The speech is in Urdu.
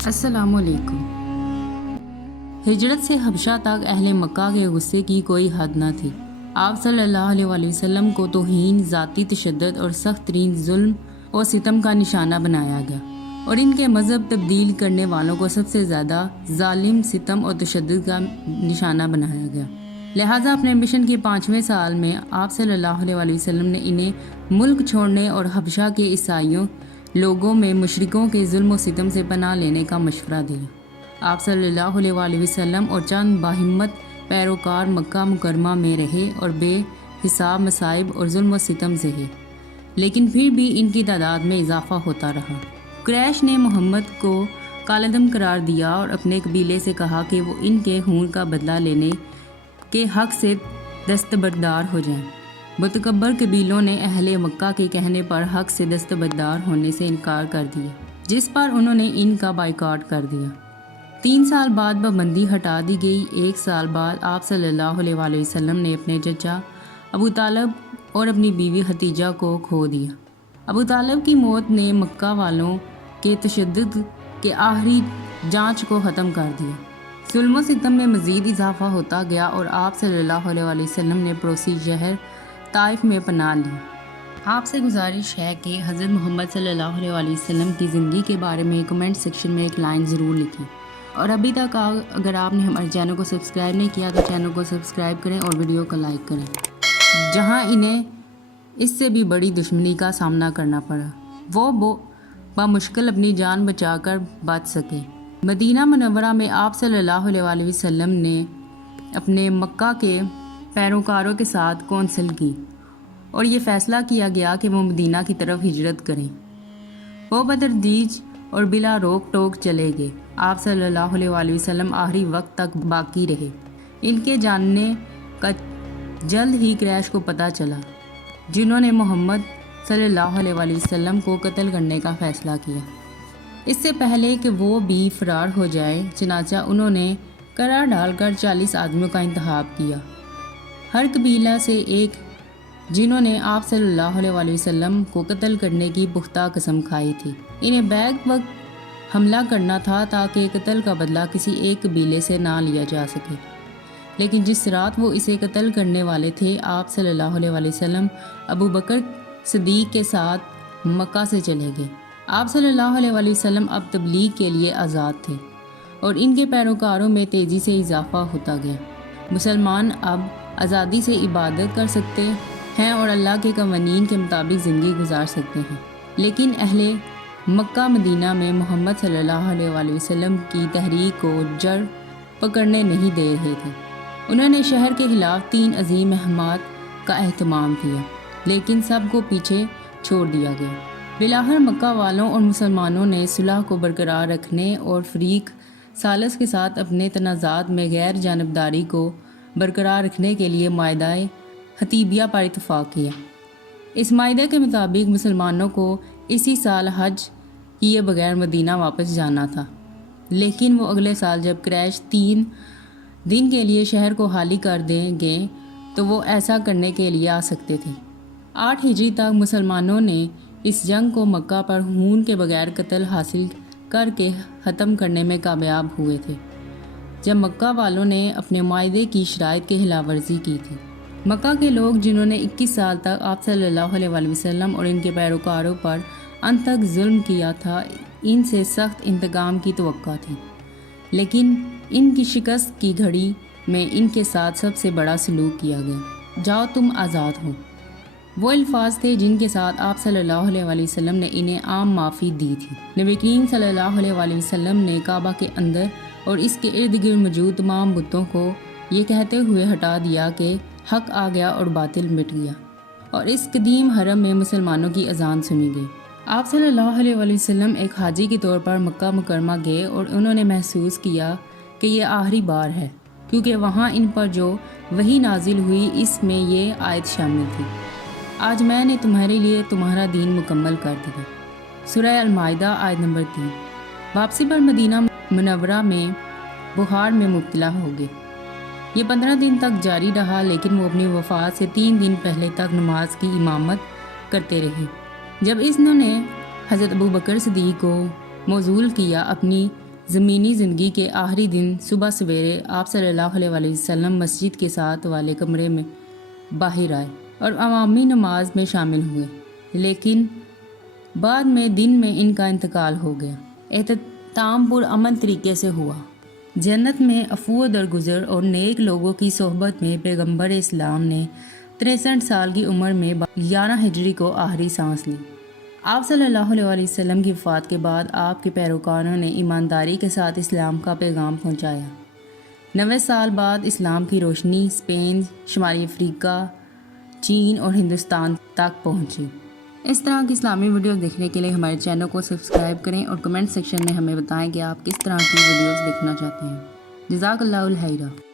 السلام علیکم۔ ہجرت سے حبشہ تک اہل مکہ کے غصے کی کوئی حد نہ تھی۔ آپ صلی اللہ علیہ وسلم کو توہین، ذاتی تشدد اور سخت ترین ظلم اور ستم کا نشانہ بنایا گیا، اور ان کے مذہب تبدیل کرنے والوں کو سب سے زیادہ ظالم، ستم اور تشدد کا نشانہ بنایا گیا۔ لہٰذا اپنے مشن کے 5ویں سال میں آپ صلی اللہ علیہ وسلم نے انہیں ملک چھوڑنے اور حبشہ کے عیسائیوں لوگوں میں مشرکوں کے ظلم و ستم سے پناہ لینے کا مشورہ دیا۔ آپ صلی اللہ علیہ وسلم اور چند باہمت پیروکار مکہ مکرمہ میں رہے اور بے حساب مصائب اور ظلم و ستم سہے، لیکن پھر بھی ان کی تعداد میں اضافہ ہوتا رہا۔ قریش نے محمد کو کالعدم قرار دیا اور اپنے قبیلے سے کہا کہ وہ ان کے خون کا بدلہ لینے کے حق سے دستبردار ہو جائیں۔ متکبر قبیلوں نے اہل مکہ کے کہنے پر حق سے دستبردار ہونے سے انکار کر دیا، جس پر انہوں نے ان کا بائیکاٹ کر دیا۔ 3 سال بعد پابندی ہٹا دی گئی۔ 1 سال بعد آپ صلی اللہ علیہ وسلم نے اپنے چچا ابو طالب اور اپنی بیوی ختیجہ کو کھو دیا۔ ابو طالب کی موت نے مکہ والوں کے تشدد کے آخری جانچ کو ختم کر دیا۔ ظلم و ستم میں مزید اضافہ ہوتا گیا اور آپ صلی اللہ علیہ وسلم نے پڑوسی شہر طائف میں پناہ لی۔ آپ سے گزارش ہے کہ حضرت محمد صلی اللہ علیہ وسلم کی زندگی کے بارے میں کمنٹ سیکشن میں ایک لائن ضرور لکھیں، اور ابھی تک اگر آپ نے ہمارے چینل کو سبسکرائب نہیں کیا تو چینل کو سبسکرائب کریں اور ویڈیو کو لائک کریں، جہاں انہیں اس سے بھی بڑی دشمنی کا سامنا کرنا پڑا، وہ بمشکل اپنی جان بچا کر بچ سکے۔ مدینہ منورہ میں آپ صلی اللہ علیہ وسلم نے اپنے مکہ کے پیروکاروں کے ساتھ کونسل کی اور یہ فیصلہ کیا گیا کہ وہ مدینہ کی طرف ہجرت کریں۔ وہ بتدریج اور بلا روک ٹوک چلے گئے۔ آپ صلی اللہ علیہ وسلم آخری وقت تک باقی رہے۔ ان کے جاننے کا جلد ہی قریش کو پتہ چلا، جنہوں نے محمد صلی اللہ علیہ وسلم کو قتل کرنے کا فیصلہ کیا۔ اس سے پہلے کہ وہ بھی فرار ہو جائے، چنانچہ انہوں نے قرار ڈال کر 40 آدمیوں کا انتخاب کیا، ہر قبیلہ سے ایک، جنہوں نے آپ صلی اللہ علیہ وسلم کو قتل کرنے کی پختہ قسم کھائی تھی۔ انہیں بیک وقت حملہ کرنا تھا تاکہ قتل کا بدلہ کسی ایک قبیلے سے نہ لیا جا سکے، لیکن جس رات وہ اسے قتل کرنے والے تھے، آپ صلی اللہ علیہ وسلم ابو بکر صدیق کے ساتھ مکہ سے چلے گئے۔ آپ صلی اللہ علیہ وسلم اب تبلیغ کے لیے آزاد تھے اور ان کے پیروکاروں میں تیزی سے اضافہ ہوتا گیا۔ مسلمان اب آزادی سے عبادت کر سکتے ہیں اور اللہ کے قوانین کے مطابق زندگی گزار سکتے ہیں، لیکن اہل مکہ مدینہ میں محمد صلی اللہ علیہ وسلم کی تحریک کو جڑ پکڑنے نہیں دے رہے تھے۔ انہوں نے شہر کے خلاف 3 عظیم مہمات کا اہتمام کیا، لیکن سب کو پیچھے چھوڑ دیا گیا۔ بالآخر مکہ والوں اور مسلمانوں نے صلح کو برقرار رکھنے اور فریق ثالث کے ساتھ اپنے تنازعات میں غیر جانبداری کو برقرار رکھنے کے لیے معاہدہ حدیبیہ پر اتفاق کیا۔ اس معاہدے کے مطابق مسلمانوں کو اسی سال حج کیے بغیر مدینہ واپس جانا تھا، لیکن وہ اگلے سال جب قریش 3 دن کے لیے شہر کو خالی کر دیں گے تو وہ ایسا کرنے کے لیے آ سکتے تھے۔ 8 ہجری تک مسلمانوں نے اس جنگ کو مکہ پر خون کے بغیر قتل حاصل کر کے ختم کرنے میں کامیاب ہوئے تھے، جب مکہ والوں نے اپنے معاہدے کی شرائط کی خلاف ورزی کی تھی۔ مکہ کے لوگ، جنہوں نے 21 سال تک آپ صلی اللہ علیہ وسلم اور ان کے پیروکاروں پر انت تک ظلم کیا تھا، ان سے سخت انتقام کی توقع تھی، لیکن ان کی شکست کی گھڑی میں ان کے ساتھ سب سے بڑا سلوک کیا گیا۔ جاؤ تم آزاد ہو، وہ الفاظ تھے جن کے ساتھ آپ صلی اللہ علیہ وسلم نے انہیں عام معافی دی تھی۔ نبی کریم صلی اللہ علیہ وسلم نے کعبہ کے اندر اور اس کے ارد گرد موجود تمام بتوں کو یہ کہتے ہوئے ہٹا دیا کہ حق آ گیا اور باطل مٹ گیا، اور اس قدیم حرم میں مسلمانوں کی اذان سنی گئی۔ آپ صلی اللہ علیہ وسلم ایک حاجی کے طور پر مکہ مکرمہ گئے اور انہوں نے محسوس کیا کہ یہ آخری بار ہے، کیونکہ وہاں ان پر جو وحی نازل ہوئی اس میں یہ آیت شامل تھی: آج میں نے تمہارے لیے تمہارا دین مکمل کر دیا۔ سورہ المائدہ آیت نمبر 3۔ واپسی پر مدینہ منورہ میں بخار میں مبتلا ہو گئے۔ یہ 15 دن تک جاری رہا، لیکن وہ اپنی وفات سے 3 دن پہلے تک نماز کی امامت کرتے رہے۔ جب انہوں نے حضرت ابو بکر صدیق کو موصول کیا، اپنی ضمینی زندگی کے آخری دن صبح سویرے آپ صلی اللہ علیہ وسلم مسجد کے ساتھ والے کمرے میں باہر آئے اور عوامی نماز میں شامل ہوئے، لیکن بعد میں دن میں ان کا انتقال ہو گیا۔ اختتام پرامن طریقے سے ہوا۔ جنت میں عفو و درگزر اور نیک لوگوں کی صحبت میں پیغمبر اسلام نے 63 سال کی عمر میں 11 ہجری کو آخری سانس لی۔ آپ صلی اللہ علیہ وسلم کی وفات کے بعد آپ کے پیروکاروں نے ایمانداری کے ساتھ اسلام کا پیغام پہنچایا۔ 90 سال بعد اسلام کی روشنی اسپین، شمالی افریقہ، چین اور ہندوستان تک پہنچی۔ اس طرح کی اسلامی ویڈیوز دیکھنے کے لیے ہمارے چینل کو سبسکرائب کریں اور کمنٹ سیکشن میں ہمیں بتائیں کہ آپ کس طرح کی ویڈیوز دیکھنا چاہتے ہیں۔ جزاک اللہ الخیر۔